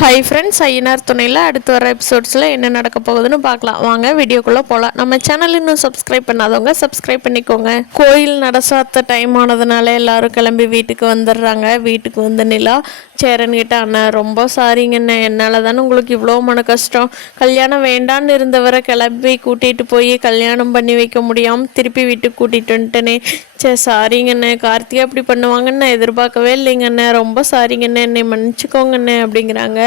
Hi friends, Ayyanar துணையில் அடுத்து வர எபிசோட்ஸில் என்ன நடக்க போகுதுன்னு பார்க்கலாம். வாங்க வீடியோக்குள்ளே போகலாம். நம்ம சேனல் இன்னும் சப்ஸ்கிரைப் பண்ணாதவங்க சப்ஸ்கிரைப் பண்ணிக்கோங்க. கோயில் நடசாத்த டைம் ஆனதுனால எல்லாரும் கிளம்பி வீட்டுக்கு வந்துடுறாங்க. வீட்டுக்கு வந்து நிலா சேரன் கிட்ட, அண்ணன் ரொம்ப சாரிங்கண்ணே, என்னால் தானே உங்களுக்கு இவ்வளோ மன கஷ்டம். கல்யாணம் வேண்டான்னு இருந்தவரை கிளம்பி கூட்டிகிட்டு போய் கல்யாணம் பண்ணி வைக்க முடியாமல் திருப்பி வீட்டுக்கு கூட்டிகிட்டு வந்துட்டேனே. சாரிங்கண்ணே, கார்த்திகா அப்படி பண்ணுவாங்கன்னு நான் எதிர்பார்க்கவே இல்லைங்கண்ணே, ரொம்ப சாரிங்கண்ணே, என்னை மன்னிச்சுக்கோங்கண்ணே அப்படிங்கிறாங்க.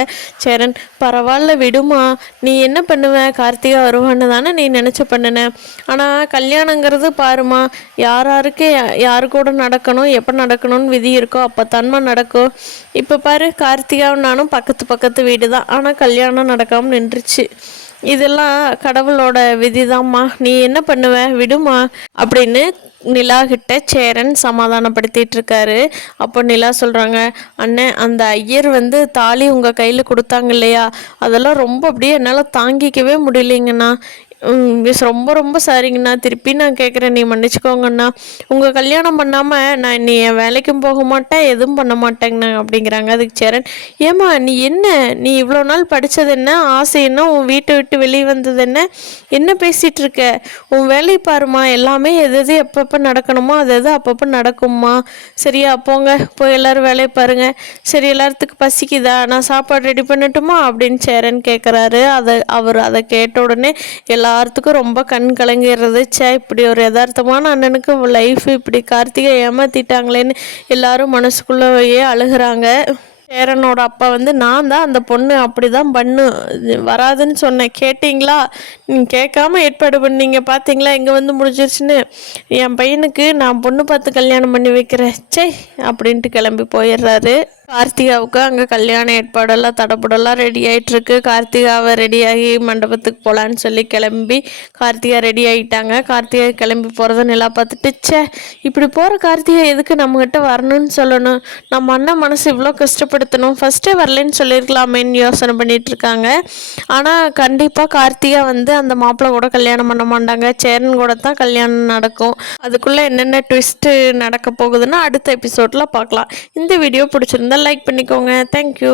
சேரன், பரவாயில்ல விடுமா, நீ என்ன பண்ணுவ, கார்த்திகா வருவான்னு தானே நீ நினச்ச பண்ணுன. ஆனால் கல்யாணங்கிறது பாருமா, யாருக்கு யாரு கூட நடக்கணும், எப்போ நடக்கணும்னு விதி இருக்கோ அப்போ தன்மை நடக்கும். இப்போ பாரு, கார்த்திகாவும் நானும் பக்கத்து பக்கத்து வீடு தான், ஆனால் கல்யாணம் நடக்காமல் நின்றுச்சு. இதெல்லாம் கடவுளோட விதிதாம்மா, நீ என்ன பண்ணுவ விடுமா அப்படின்னு நிலா கிட்ட சேரன் சமாதானப்படுத்திட்டு இருக்காரு. அப்போ நிலா சொல்கிறாங்க, அண்ணன் அந்த ஐயர் வந்து தாலி உங்கள் கையில் கொடுத்தாங்க இல்லையா, அதெல்லாம் ரொம்ப அப்படியே என்னால் தாங்கிக்கவே முடியலைங்கண்ணா. ரொம்ப ரொம்ப சாரிங்கண்ணா, திருப்பி நான் கேட்குறேன், நீ மன்னிச்சுக்கோங்கண்ணா. உங்கள் கல்யாணம் பண்ணாமல் நான் நீ என் வேலைக்கும் போக மாட்டேன், எதுவும் பண்ண மாட்டேங்கண்ணா அப்படிங்கிறாங்க. அதுக்கு சேரன், ஏம்மா நீ என்ன, நீ இவ்வளோ நாள் படித்தது என்ன, ஆசை என்ன, உன் வீட்டை விட்டு வெளியே வந்தது என்ன பேசிகிட்டு இருக்க, உன் வேலையை பாருமா, எல்லாமே எது எது எப்பப்போ நடக்கணுமோ அது எது அப்பப்போ நடக்கும்மா. சரியா, போங்க போய் எல்லோரும் வேலையை பாருங்கள். சரி, எல்லாத்துக்கு பசிக்குதா, நான் சாப்பாடு ரெடி பண்ணட்டுமா அப்படின்னு சேரன் கேட்குறாரு. அவர் அதை கேட்ட உடனே எல்லாத்துக்கும் ரொம்ப கண் கலங்கிடுறது. இப்படி ஒரு யதார்த்தமான அண்ணனுக்கு லைஃப் இப்படி கார்த்திகை ஏமாத்திட்டாங்களேன்னு எல்லாரும் மனசுக்குள்ளேயே அழுகிறாங்க. சேரனோட அப்பா வந்து, நான் தான் அந்த பொண்ணு அப்படி தான் பண்ணு வராதுன்னு சொன்னேன், கேட்டிங்களா, நீங்கள் கேட்காம ஏற்பாடு பண்ணீங்க, பார்த்தீங்களா இங்கே வந்து முடிஞ்சிருச்சுன்னு. என் பையனுக்கு நான் பொண்ணு பார்த்து கல்யாணம் பண்ணி வைக்கிறேன் அப்படின்ட்டு கிளம்பி போயிடுறாரு. கார்த்திகாவுக்கு அங்கே கல்யாண ஏற்பாடெல்லாம் தடப்படெல்லாம் ரெடி ஆகிட்டுருக்கு. கார்த்திகாவை ரெடியாகி மண்டபத்துக்கு போகலான்னு சொல்லி கிளம்பி கார்த்திகா ரெடி ஆகிட்டாங்க. கார்த்திகா கிளம்பி போகிறத நிலா பார்த்துட்டு, இப்படி போகிற கார்த்திகா எதுக்கு நம்மகிட்ட வரணும்னு சொல்லணும், நம்ம அண்ணன் மனசு இவ்வளோ கஷ்டப்படுத்தணும், ஃபஸ்ட்டே வரலன்னு சொல்லியிருக்கலாமேன்னு யோசனை பண்ணிகிட்ருக்காங்க. ஆனால் கண்டிப்பாக கார்த்திகா வந்து அந்த மாப்பிள்ளை கூட கல்யாணம் பண்ண மாட்டாங்க, சேரன் கூட தான் கல்யாணம் நடக்கும். அதுக்குள்ளே என்னென்ன ட்விஸ்ட்டு நடக்க போகுதுன்னா அடுத்த எபிசோடில் பார்க்கலாம். இந்த வீடியோ பிடிச்சிருந்தா லைக் பண்ணிக்கோங்க. தேங்க்யூ.